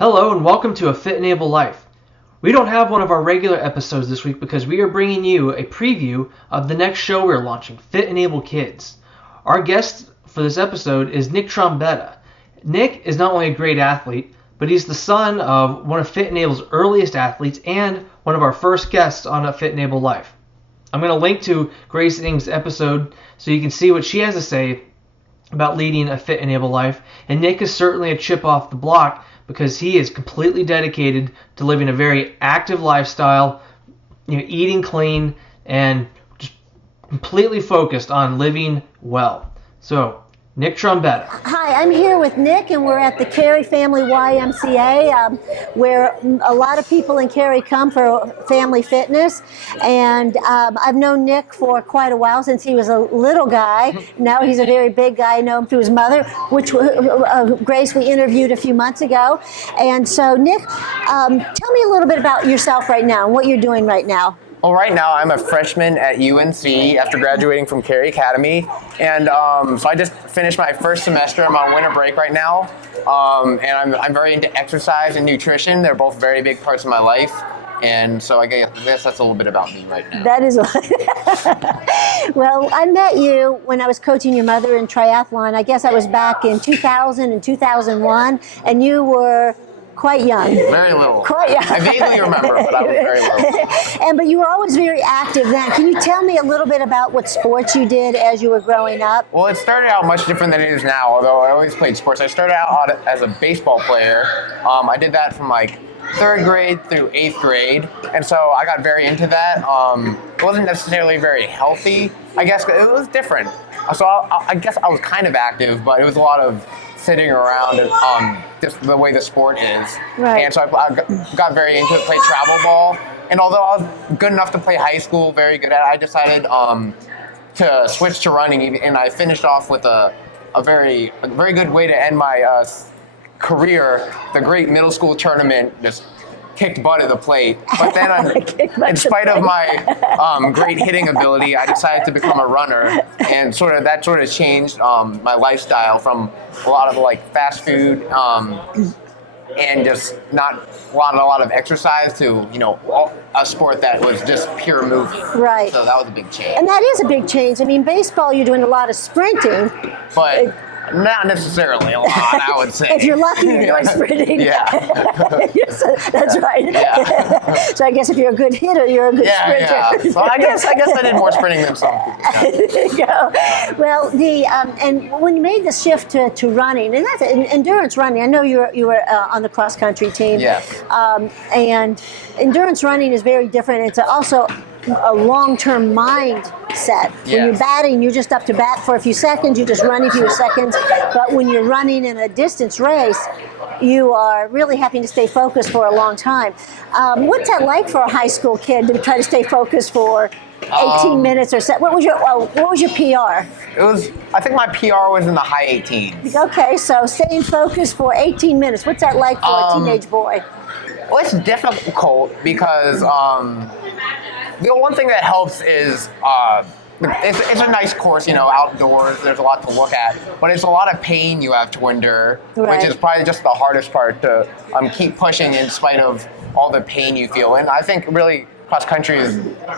Hello and welcome to A Fit and Able Life. We don't have one of our regular episodes this week because we are bringing you a preview of the next show we're launching, Fit and Able Kids. Our guest for this episode is Nick Trombetta. Nick is not only a great athlete, but he's the son of one of Fit and Able's earliest athletes and one of our first guests on A Fit and Able Life. I'm going to link to Grace Ing's episode so you can see what she has to say about leading a fit and able life. And Nick is certainly a chip off the block because he is completely dedicated to living a very active lifestyle, eating clean, and just completely focused on living well. So, Nick Trombetta. Hi, I'm here with Nick, and we're at the Cary Family YMCA, where a lot of people in Cary come for family fitness. And I've known Nick for quite a while, since he was a little guy. Now he's a very big guy. I know him through his mother, which Grace we interviewed a few months ago. And so, Nick, tell me a little bit about yourself right now and what you're doing right now. Well, right now I'm a freshman at UNC after graduating from Cary Academy, and so I just finished my first semester. I'm on winter break right now, and I'm very into exercise and nutrition. They're both very big parts of my life, and so I guess that's a little bit about me right now. That is Well, I met you when I was coaching your mother in triathlon. I guess I was back in 2000 and 2001, and you were quite young. Very little. Quite young. I vaguely remember, but I was very little. But you were always very active then. Can you tell me a little bit about what sports you did as you were growing up? Well, it started out much different than it is now, although I always played sports. I started out as a baseball player. I did that from like 3rd grade through 8th grade, and so I got very into that. It wasn't necessarily very healthy. I guess it was different. So I guess I was kind of active, but it was a lot of sitting around and just the way the sport is. Right. And so I got very into it, played travel ball. And although I was good enough to play high school, very good at it, I decided to switch to running, and I finished off with a very good way to end my career. The great middle school tournament just kicked butt at the plate. But then, in spite of my great hitting ability, I decided to become a runner, and that changed my lifestyle from a lot of like fast food and just not a lot of exercise to a sport that was just pure movement. Right. So that was a big change. And that is a big change. I mean, baseball, you're doing a lot of sprinting. But not necessarily a lot, I would say. If you're lucky, you're doing sprinting. Yeah. Yes, that's right. Yeah. So I guess if you're a good hitter, you're a good sprinter. Yeah. So I guess I did more sprinting than some people. There you go. Well, and when you made the shift to running, and that's endurance running. I know you were on the cross country team. Yes. And endurance running is very different. It's also a long-term mindset. When you're batting, you're just up to bat for a few seconds, you're just running for a few seconds. But when you're running in a distance race, you are really having to stay focused for a long time. What's that like for a high school kid to try to stay focused for 18 minutes or so? What was your PR? I think my PR was in the high 18s. Okay, so staying focused for 18 minutes. What's that like for a teenage boy? Well, it's difficult because the one thing that helps is it's a nice course, outdoors. There's a lot to look at, but it's a lot of pain you have to endure, right, which is probably just the hardest part to keep pushing in spite of all the pain you feel. And I think really cross country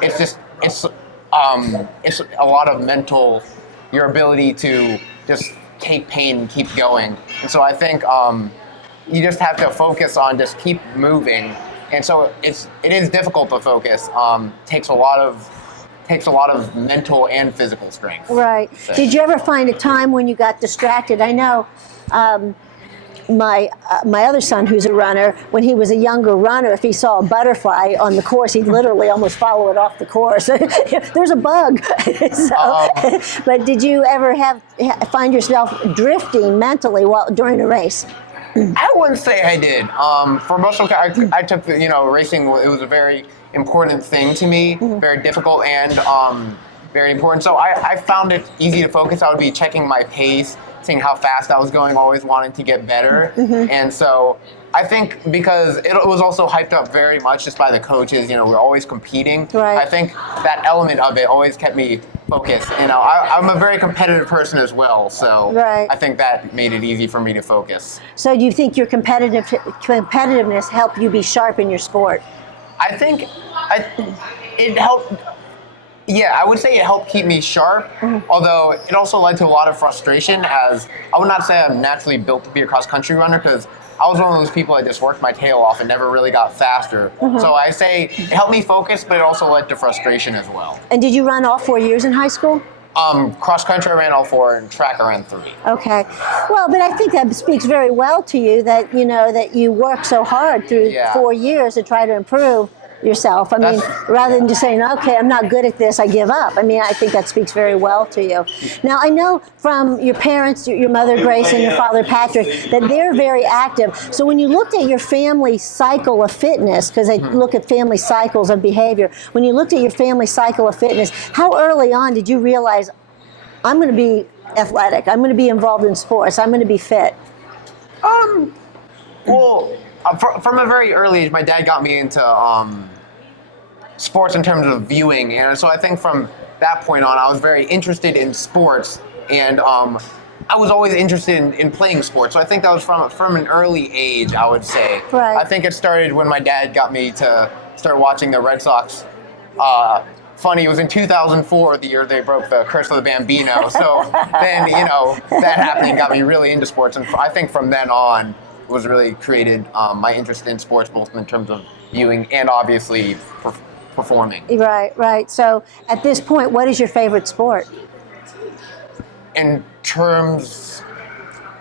it's a lot of mental, your ability to just take pain and keep going. And so I think you just have to focus on just keep moving. And so it is difficult to focus. Takes a lot of mental and physical strength. Right. So. Did you ever find a time when you got distracted? I know my other son, who's a runner, when he was a younger runner, if he saw a butterfly on the course, he'd literally almost follow it off the course. There's a bug. But did you ever find yourself drifting mentally during a race? I wouldn't say I did. For most of the I took racing. It was a very important thing to me, very difficult and very important. So I found it easy to focus. I would be checking my pace, seeing how fast I was going, always wanting to get better. And so I think because it was also hyped up very much just by the coaches, we're always competing. Right. I think that element of it always kept me focus. I'm a very competitive person as well, so Right. I think that made it easy for me to focus. So do you think your competitiveness helped you be sharp in your sport? I think it helped. Yeah, I would say it helped keep me sharp, although it also led to a lot of frustration, as I would not say I'm naturally built to be a cross-country runner, because I was one of those people that just worked my tail off and never really got faster. So I say it helped me focus, but it also led to frustration as well. And did you run all 4 years in high school? Cross-country I ran all 4, and track I ran 3. Okay. Well, but I think that speaks very well to you that, that you worked so hard through 4 years to try to improve yourself. I mean, rather than just saying, okay, I'm not good at this, I give up. I mean, I think that speaks very well to you. Now, I know from your parents, your mother Grace and your father Patrick, that they're very active. So when you looked at your family cycle of fitness, because I look at family cycles of behavior, when you looked at your family cycle of fitness, how early on did you realize, I'm going to be athletic, I'm going to be involved in sports, I'm going to be fit? Well, from a very early age, my dad got me into sports in terms of viewing, and so I think from that point on, I was very interested in sports, and I was always interested in playing sports. So I think that was from an early age, I would say. Right. I think it started when my dad got me to start watching the Red Sox. Funny, it was in 2004, the year they broke the curse of the Bambino. So then, that happening got me really into sports, and I think from then on was really created my interest in sports, both in terms of viewing and obviously performing. Right. So at this point, what is your favorite sport? In terms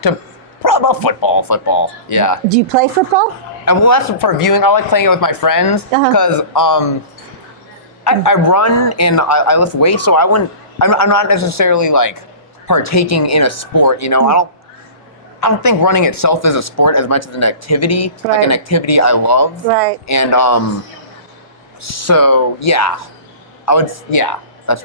to probably football. Yeah. Do you play football? And well, that's for viewing. I like playing it with my friends because I run and I lift weights, so I'm not necessarily like partaking in a sport. I don't think running itself is a sport as much as an activity. It's like an activity I love. Right. And so that's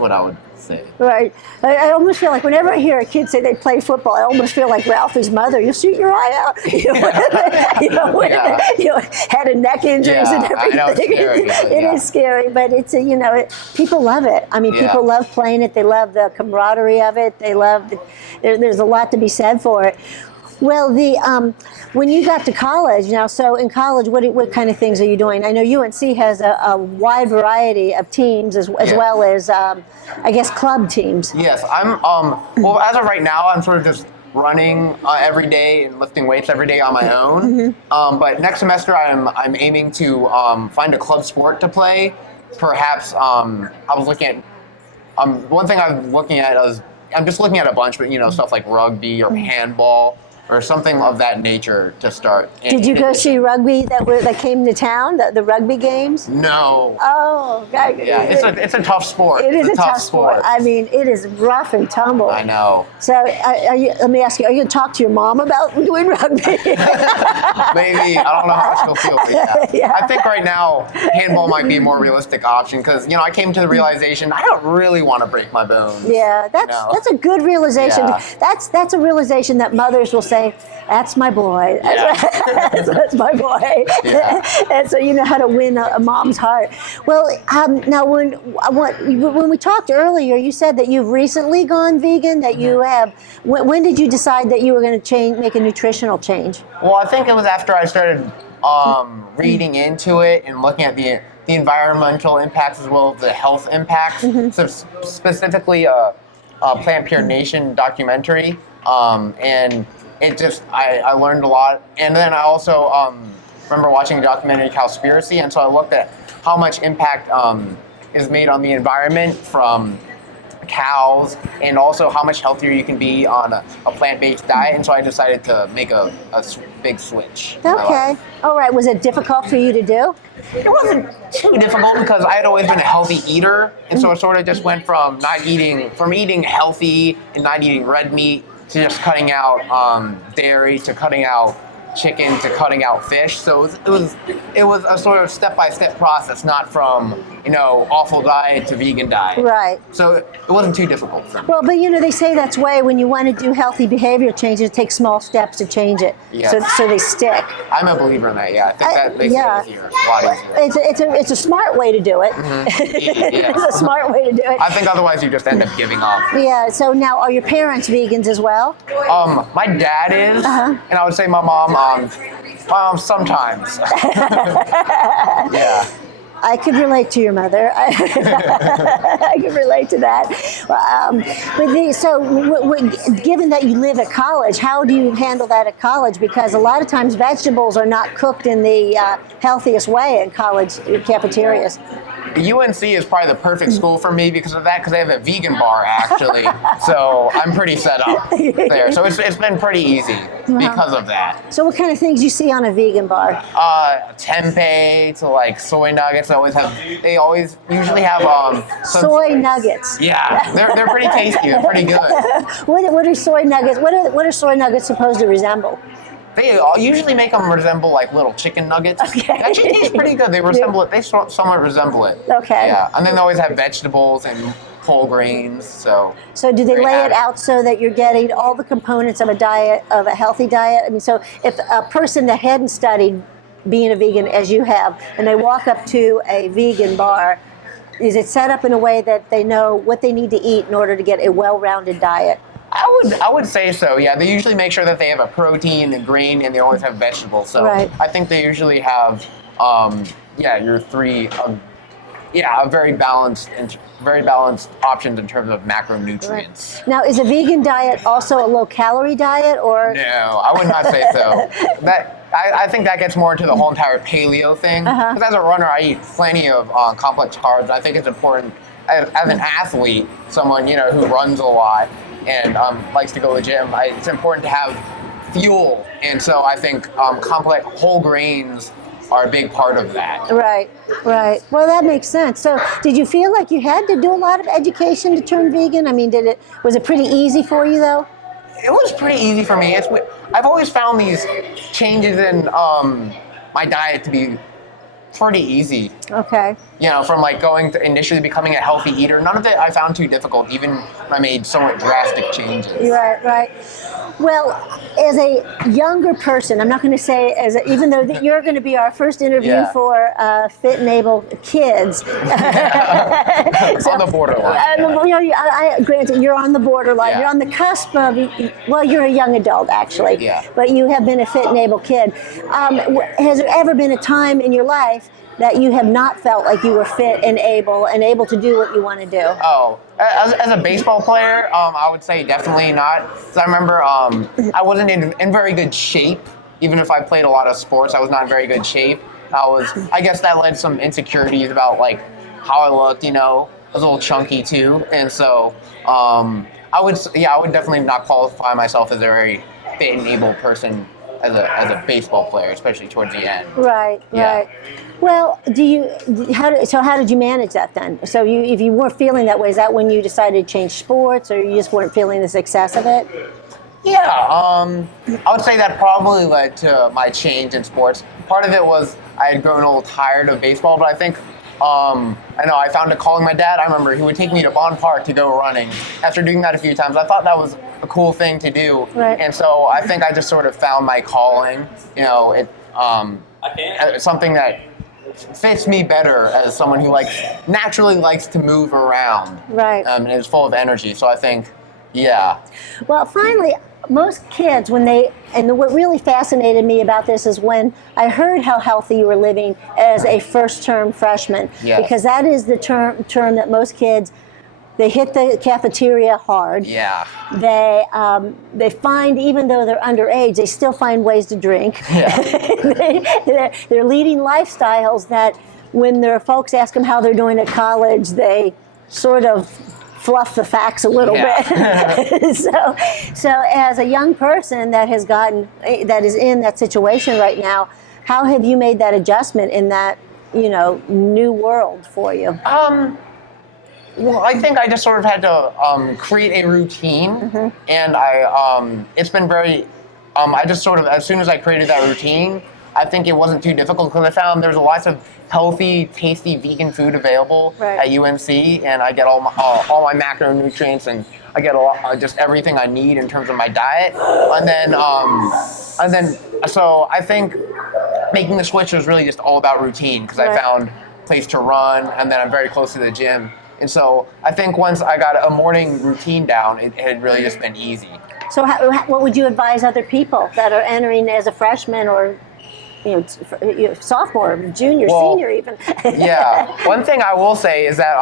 what I would say. Right. I almost feel like whenever I hear a kid say they play football, I almost feel like Ralphie's mother. You'll shoot your eye out. Head and neck injuries and everything. I know it's scary, It is scary, but it's people love it. I mean, people love playing it. They love the camaraderie of it. They love. There's a lot to be said for it. Well, when you got to college now, so in college, what kind of things are you doing? I know UNC has a wide variety of teams as well as, I guess, club teams. Yes, I'm, well, as of right now, I'm sort of just running every day and lifting weights every day on my own. But next semester, I'm aiming to find a club sport to play. Perhaps, I was looking at, one thing I'm looking at is, I'm just looking at a bunch, but stuff like rugby or handball, or something of that nature to start. Did you go see rugby that came to town, the rugby games? No. Oh, God. Yeah, it's a tough sport. It is a tough sport. I mean, it is rough and tumble. I know. So let me ask you, are you going to talk to your mom about doing rugby? Maybe. I don't know how I still feel about that. I think right now, handball might be a more realistic option because, I came to the realization I don't really want to break my bones. Yeah, that's a good realization. Yeah. That's a realization that mothers will say, that's my boy. That's my boy. Yeah. And so you know how to win a mom's heart. Well, now when we talked earlier, you said that you've recently gone vegan, that you have. When did you decide that you were going to make a nutritional change? Well, I think it was after I started reading into it and looking at the environmental impacts as well as the health impacts. So specifically a Plant Pure Nation documentary. And it just, I learned a lot. And then I also remember watching a documentary, Cowspiracy, and so I looked at how much impact is made on the environment from cows, and also how much healthier you can be on a plant-based diet, and so I decided to make a big switch. Okay. All right. Was it difficult for you to do? It wasn't too difficult because I had always been a healthy eater, and so it sort of just went from eating healthy and not eating red meat to just cutting out dairy, to cutting out chicken, to cutting out fish. So it was a sort of step-by-step process, not from awful diet to vegan diet. Right. So it wasn't too difficult for me. Well, but they say that's why when you want to do healthy behavior changes, it takes small steps to change it. Yeah. So they stick. I'm a believer in that. Yeah, I think that makes it easier, a lot easier. It's a smart way to do it. Yeah. It's a smart way to do it. I think otherwise you just end up giving up. Yeah. So now, are your parents vegans as well? My dad is, and I would say my mom sometimes. Yeah. I could relate to your mother. I could relate to that. Given that you live at college, how do you handle that at college? Because a lot of times vegetables are not cooked in the healthiest way in college cafeterias. UNC is probably the perfect school for me because of that, because they have a vegan bar actually. So I'm pretty set up there. So it's been pretty easy because of that. So what kind of things you see on a vegan bar? Tempeh to like soy nuggets. They always usually have soy nuggets. Yeah, they're pretty tasty. They're pretty good. What are soy nuggets? What are soy nuggets supposed to resemble? They usually make them resemble like little chicken nuggets. Okay. Actually, taste pretty good. They resemble it. They somewhat resemble it. Okay. Yeah, and then they always have vegetables and whole grains. So do they lay it out so that you're getting all the components of a healthy diet? I mean, so if a person that hadn't studied being a vegan as you have, and they walk up to a vegan bar, is it set up in a way that they know what they need to eat in order to get a well-rounded diet? I would say so. Yeah, they usually make sure that they have a protein, a grain, and they always have vegetables. So right. I think they usually have your three very balanced options in terms of macronutrients. Right. Now, is a vegan diet also a low-calorie diet, or? No, I would not say so. I think that gets more into the whole entire paleo thing. Because as a runner, I eat plenty of complex carbs. I think it's important as an athlete, someone who runs a lot and likes to go to the gym. It's important to have fuel, and so I think complex whole grains are a big part of that. Right. Well, that makes sense. So, did you feel like you had to do a lot of education to turn vegan? I mean, was it pretty easy for you though? It was pretty easy for me. I've always found these changes in my diet to be pretty easy. Okay. From like going to initially becoming a healthy eater, none of it I found too difficult, even when I made somewhat drastic changes. Right. Well, as a younger person, I'm not going to say even though you're going to be our first interview for Fit and Able Kids. On the borderline. Granted, you're on the borderline. Yeah. You're on the cusp of, you're a young adult actually. Yeah. But you have been a Fit and Able kid. Has there ever been a time in your life that you have not felt like you were fit and able to do what you want to do? Oh, as a baseball player, I would say definitely not. Because I remember I wasn't in very good shape. Even if I played a lot of sports, I was not in very good shape. I guess that led to some insecurities about like how I looked. I was a little chunky too, and so I would definitely not qualify myself as a very fit and able person as a baseball player, especially towards the end. Right. Well, how did you manage that then? So if you weren't feeling that way, is that when you decided to change sports, or you just weren't feeling the success of it? Yeah, I would say that probably led to my change in sports. Part of it was I had grown a little tired of baseball, but I think I found it calling my dad. I remember he would take me to Bond Park to go running. After doing that a few times, I thought that was a cool thing to do. Right. And so I think I just sort of found my calling. Something that fits me better as someone who naturally likes to move around. Right. And is full of energy. So I think, yeah. Well, finally, most kids, what really fascinated me about this is when I heard how healthy you were living as a first-term freshman. Yes. Because that is the term that most kids, they hit the cafeteria hard. Yeah. They find, even though they're underage, they still find ways to drink. Yeah. They're leading lifestyles that when their folks ask them how they're doing at college, they sort of fluff the facts a little bit. So as a young person that is in that situation right now, how have you made that adjustment in that, new world for you? Well, I think I just sort of had to create a routine, and it's been very. I just sort of, as soon as I created that routine, I think it wasn't too difficult because I found there's lots of healthy, tasty vegan food available at UNC, and I get all my macronutrients, and I get just everything I need in terms of my diet. So I think making the switch was really just all about routine because I found a place to run, and then I'm very close to the gym. And so I think once I got a morning routine down, it had really just been easy. So what would you advise other people that are entering as a freshman or sophomore, junior, senior even? Yeah. One thing I will say is that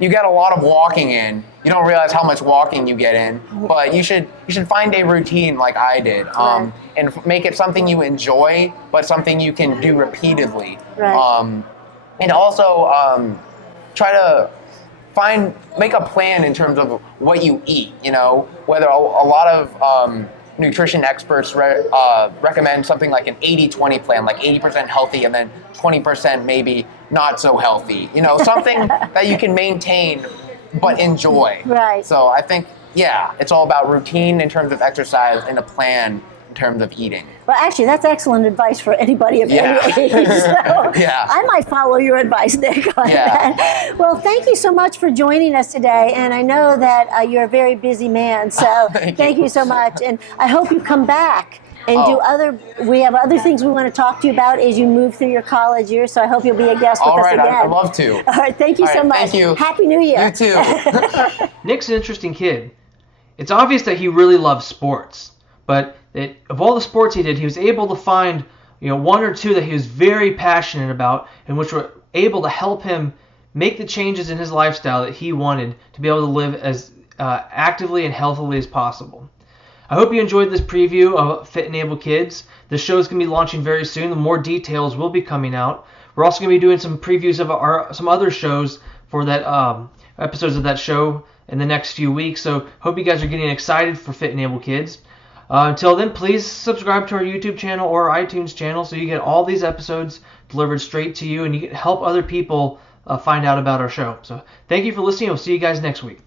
you get a lot of walking in. You don't realize how much walking you get in, but you should find a routine like I did, and make it something you enjoy, but something you can do repeatedly. And also try to make a plan in terms of what you eat. Whether a lot of nutrition experts recommend something like an 80-20 plan, like 80% healthy and then 20% maybe not so healthy. Something that you can maintain but enjoy. So I think, it's all about routine in terms of exercise and a plan in terms of eating. Well, actually, that's excellent advice for anybody of any age. So I might follow your advice, Nick, on that. Well, thank you so much for joining us today. And I know that you're a very busy man, so thank you so much. And I hope you come back and we have other things we want to talk to you about as you move through your college years. So I hope you'll be a guest with us again. I'd love to. All right, thank you so much. Thank you. Happy New Year. You too. Nick's an interesting kid. It's obvious that he really loves sports, but of all the sports he did, he was able to find one or two that he was very passionate about and which were able to help him make the changes in his lifestyle that he wanted to be able to live as actively and healthily as possible. I hope you enjoyed this preview of Fit and Able Kids. The show is going to be launching very soon. The more details will be coming out. We're also going to be doing some previews of some other shows for that episodes of that show in the next few weeks. So hope you guys are getting excited for Fit and Able Kids. Until then, please subscribe to our YouTube channel or our iTunes channel so you get all these episodes delivered straight to you and you can help other people find out about our show. So thank you for listening. We'll see you guys next week.